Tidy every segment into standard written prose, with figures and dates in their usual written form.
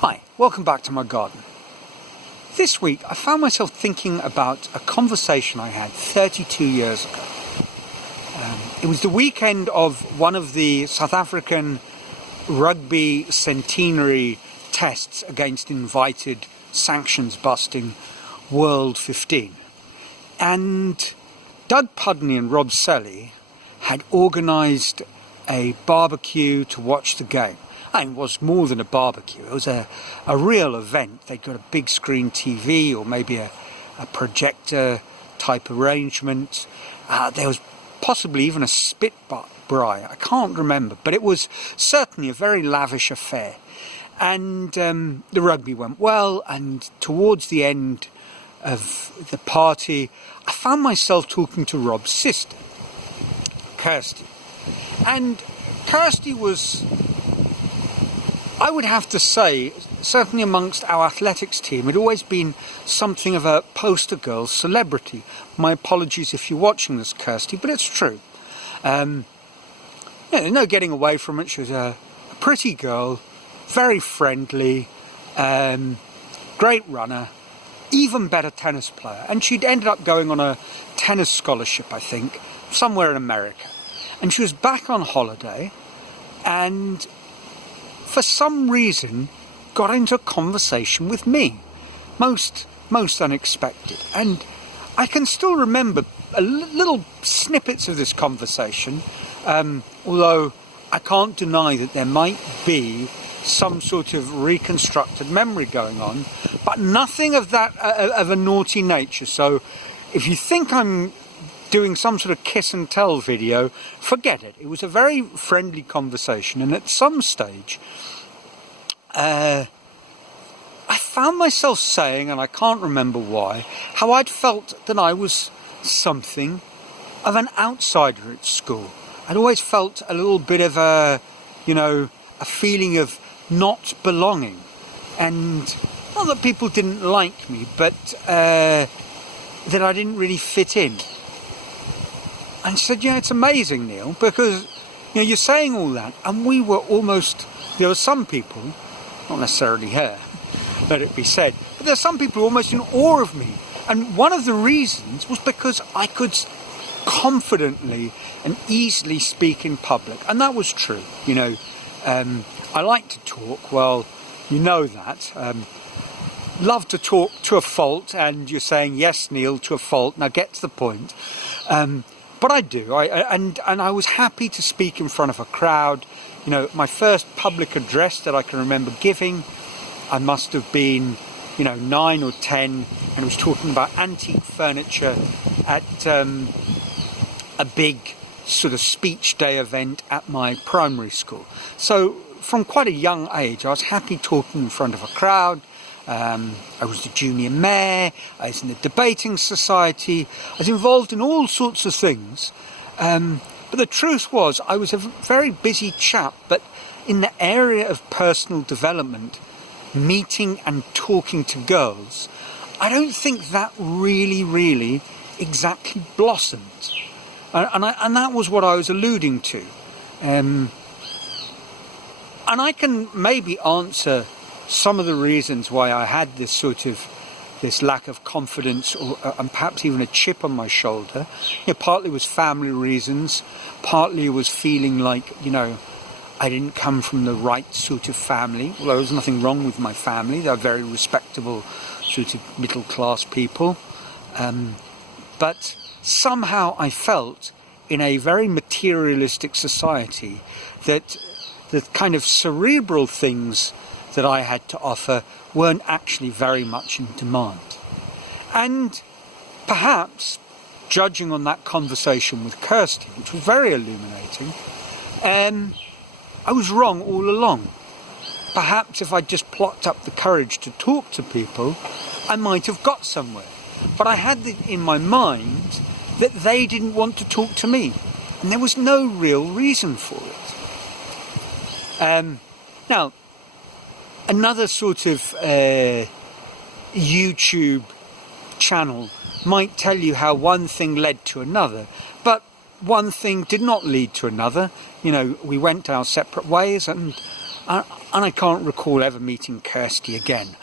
Hi, welcome back to my garden. This week I found myself thinking about a conversation I had 32 years ago. It was the weekend of one of the South African rugby centenary tests against invited sanctions-busting World 15. And Doug Pudney and Rob Selly had organised a barbecue to watch the game. And it was more than a barbecue, it was a real event. They got a big screen TV or maybe a projector type arrangement. There was possibly even a spit braai, I can't remember, but it was certainly a very lavish affair. And the rugby went well, and towards the end of the party I found myself talking to Rob's sister, Kirsty. And Kirsty was, I would have to say, certainly amongst our athletics team, had always been something of a poster girl celebrity. My apologies if you're watching this, Kirsty, but it's true. No getting away from it. She was a pretty girl, very friendly, great runner, even better tennis player. And she'd ended up going on a tennis scholarship, I think, somewhere in America. And she was back on holiday and for some reason got into a conversation with me, most unexpected. And I can still remember little snippets of this conversation, although I can't deny that there might be some sort of reconstructed memory going on, but nothing of that of a naughty nature. So if you think I'm doing some sort of kiss and tell video, forget it. It was a very friendly conversation, and at some stage I found myself saying, and I can't remember why, how I'd felt that I was something of an outsider at school. I'd always felt a little bit of a feeling of not belonging, and not that people didn't like me, but that I didn't really fit in. And she said, it's amazing, Neil, because you're saying all that, and we were almost, there were some people, not necessarily her, let it be said, but there are some people almost in awe of me. And one of the reasons was because I could confidently and easily speak in public, and that was true. I like to talk, well, you know that. Love to talk to a fault, and you're saying, yes, Neil, to a fault, now get to the point. But I do, and I was happy to speak in front of a crowd. My first public address that I can remember giving, I must have been, 9 or 10, and I was talking about antique furniture at a big sort of speech day event at my primary school. So from quite a young age, I was happy talking in front of a crowd. I was the junior mayor, I was in the debating society, I was involved in all sorts of things. But the truth was, I was a very busy chap, but in the area of personal development, meeting and talking to girls, I don't think that really exactly blossomed. And that was what I was alluding to. And I can maybe answer some of the reasons why I had this lack of confidence, and perhaps even a chip on my shoulder. Partly was family reasons, partly was feeling like, I didn't come from the right sort of family. Although there was nothing wrong with my family, they're very respectable sort of middle class people. But somehow I felt in a very materialistic society that the kind of cerebral things that I had to offer weren't actually very much in demand. And perhaps, judging on that conversation with Kirsty, which was very illuminating, I was wrong all along. Perhaps if I'd just plucked up the courage to talk to people, I might have got somewhere. But I had in my mind that they didn't want to talk to me, and there was no real reason for it. Now, another sort of YouTube channel might tell you how one thing led to another, but one thing did not lead to another. We went our separate ways, and and I can't recall ever meeting Kirsty again.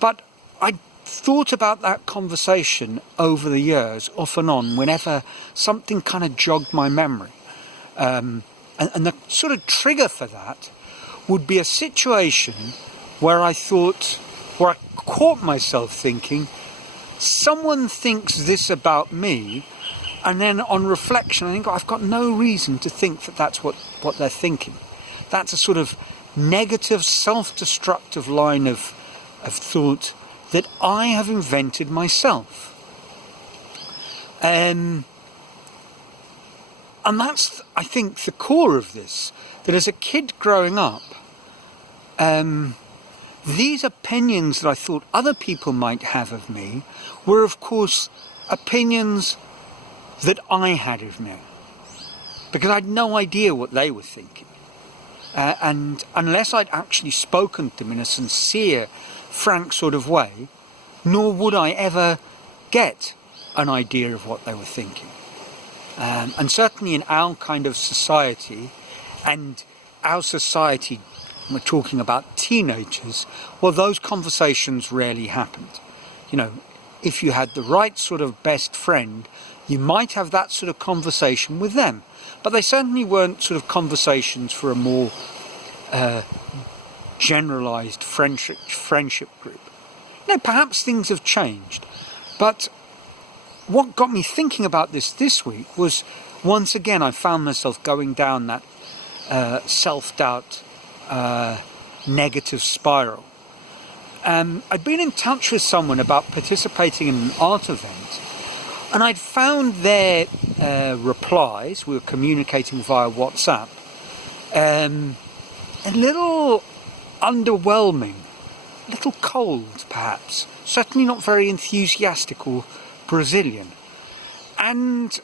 But I thought about that conversation over the years, off and on, whenever something kind of jogged my memory. And the sort of trigger for that would be a situation where I caught myself thinking, someone thinks this about me, and then on reflection I think, I've got no reason to think that that's what they're thinking. That's a sort of negative, self-destructive line of thought that I have invented myself. And that's, I think, the core of this, that as a kid growing up, these opinions that I thought other people might have of me were, of course, opinions that I had of me, because I had no idea what they were thinking. And unless I'd actually spoken to them in a sincere, frank sort of way, nor would I ever get an idea of what they were thinking. And certainly in our kind of society, and our society, we're talking about teenagers, well, those conversations rarely happened. You know, if you had the right sort of best friend, you might have that sort of conversation with them. But they certainly weren't sort of conversations for a more generalised friendship group. You know, perhaps things have changed. But what got me thinking about this week was, once again, I found myself going down that self-doubt, negative spiral. I'd been in touch with someone about participating in an art event, and I'd found their replies, we were communicating via WhatsApp, a little underwhelming, a little cold perhaps, certainly not very enthusiastic or Brazilian. And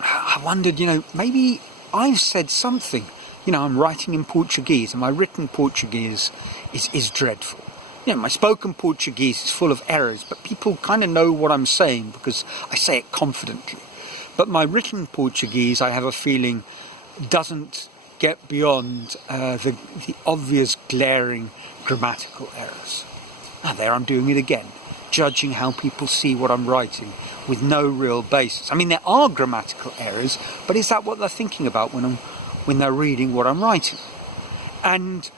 I wondered, maybe I've said something. I'm writing in Portuguese, and my written Portuguese is dreadful. My spoken Portuguese is full of errors, but people kind of know what I'm saying because I say it confidently. But my written Portuguese, I have a feeling, doesn't get beyond the obvious glaring grammatical errors. There I'm doing it again, judging how people see what I'm writing with no real basis. I mean, there are grammatical errors, but is that what they're thinking about when they're reading what I'm writing? And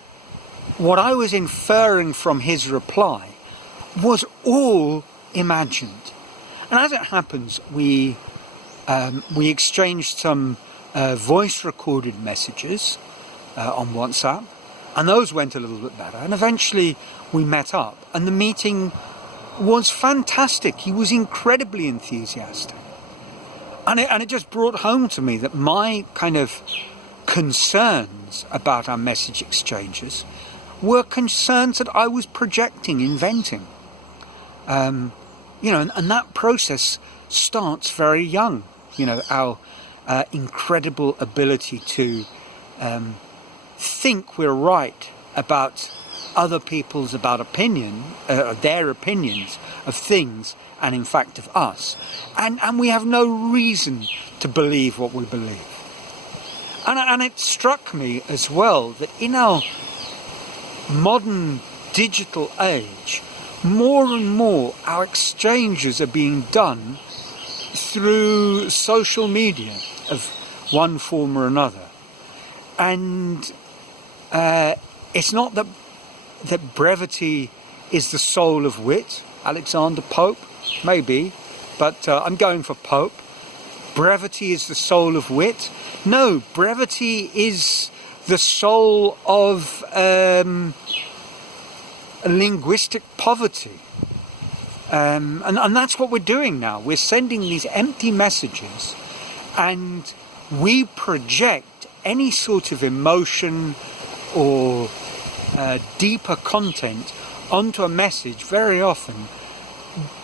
what I was inferring from his reply was all imagined. And as it happens, we exchanged some voice recorded messages on WhatsApp, and those went a little bit better. And eventually we met up, and the meeting was fantastic. He was incredibly enthusiastic. And it just brought home to me that my kind of concerns about our message exchanges were concerns that I was projecting, inventing. And that process starts very young. Our incredible ability to think we're right about other people's their opinions of things, and in fact of us. And we have no reason to believe what we believe. And it struck me as well that in our modern digital age, more and more our exchanges are being done through social media of one form or another. And it's not that brevity is the soul of wit. Alexander Pope, maybe, but I'm going for Pope. Brevity is the soul of wit. No, brevity is the soul of linguistic poverty. And that's what we're doing now. We're sending these empty messages, and we project any sort of emotion or deeper content onto a message very often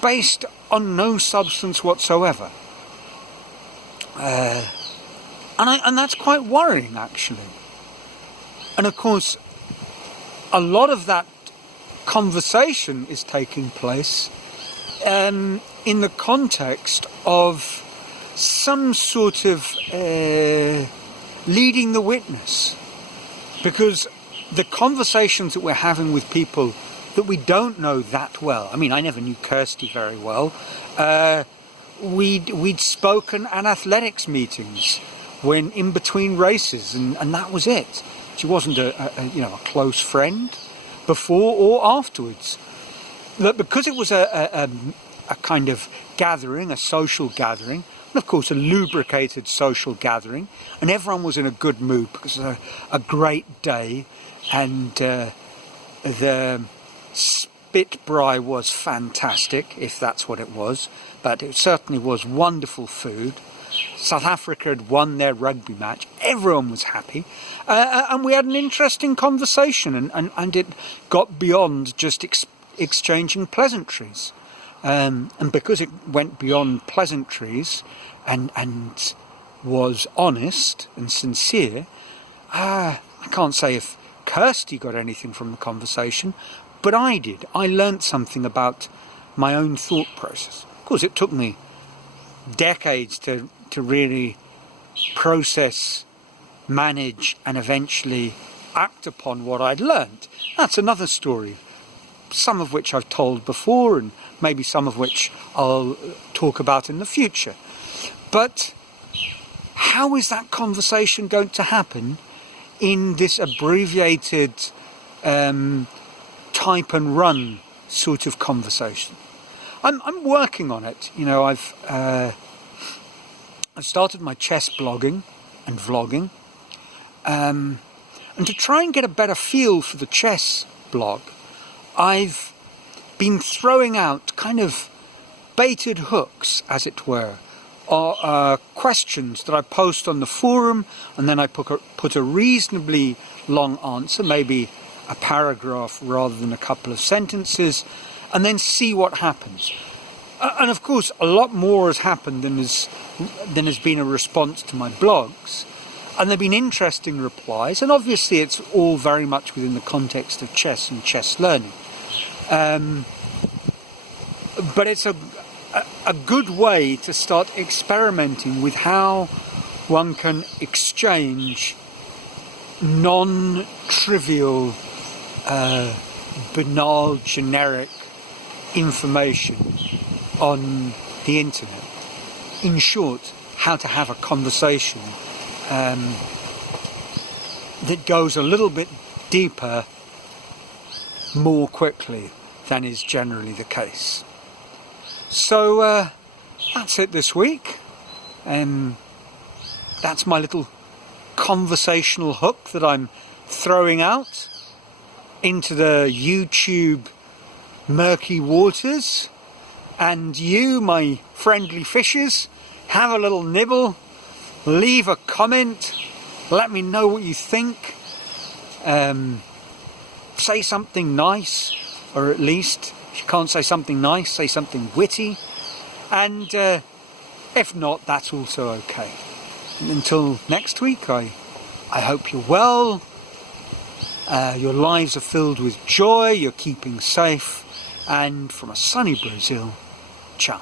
based on no substance whatsoever. And that's quite worrying, actually. And of course, a lot of that conversation is taking place in the context of some sort of leading the witness, because the conversations that we're having with people that we don't know that well. I mean, I never knew Kirsty very well. We'd spoken at athletics meetings when in between races, and that was it. She wasn't a close friend before or afterwards. But because it was a kind of gathering, a social gathering, and of course a lubricated social gathering, and everyone was in a good mood because it was a great day, and the spitbraai was fantastic, if that's what it was, but it certainly was wonderful food. South Africa had won their rugby match, everyone was happy, and we had an interesting conversation, and it got beyond just exchanging pleasantries. And because it went beyond pleasantries and was honest and sincere, I can't say if Kirsty got anything from the conversation, but I did. I learnt something about my own thought process. Of course, it took me decades to really process, manage, and eventually act upon what I'd learnt. That's another story, some of which I've told before, and maybe some of which I'll talk about in the future. But how is that conversation going to happen in this abbreviated type and run sort of conversation? I'm working on it. I've started my chess blogging and vlogging, and to try and get a better feel for the chess blog, I've been throwing out kind of baited hooks, as it were, or questions that I post on the forum, and then I put a reasonably long answer, maybe a paragraph rather than a couple of sentences, and then see what happens. And of course, a lot more has happened than has been a response to my blogs. And there have been interesting replies, and obviously it's all very much within the context of chess and chess learning. But it's a good way to start experimenting with how one can exchange non-trivial, banal, generic information on the internet. In short, how to have a conversation that goes a little bit deeper more quickly than is generally the case. So that's it this week. That's my little conversational hook that I'm throwing out into the YouTube murky waters. And you, my friendly fishes, have a little nibble, leave a comment, let me know what you think, say something nice, or at least, if you can't say something nice, say something witty, and if not, that's also okay. And until next week, I hope you're well, your lives are filled with joy, you're keeping safe, and from a sunny Brazil, ciao.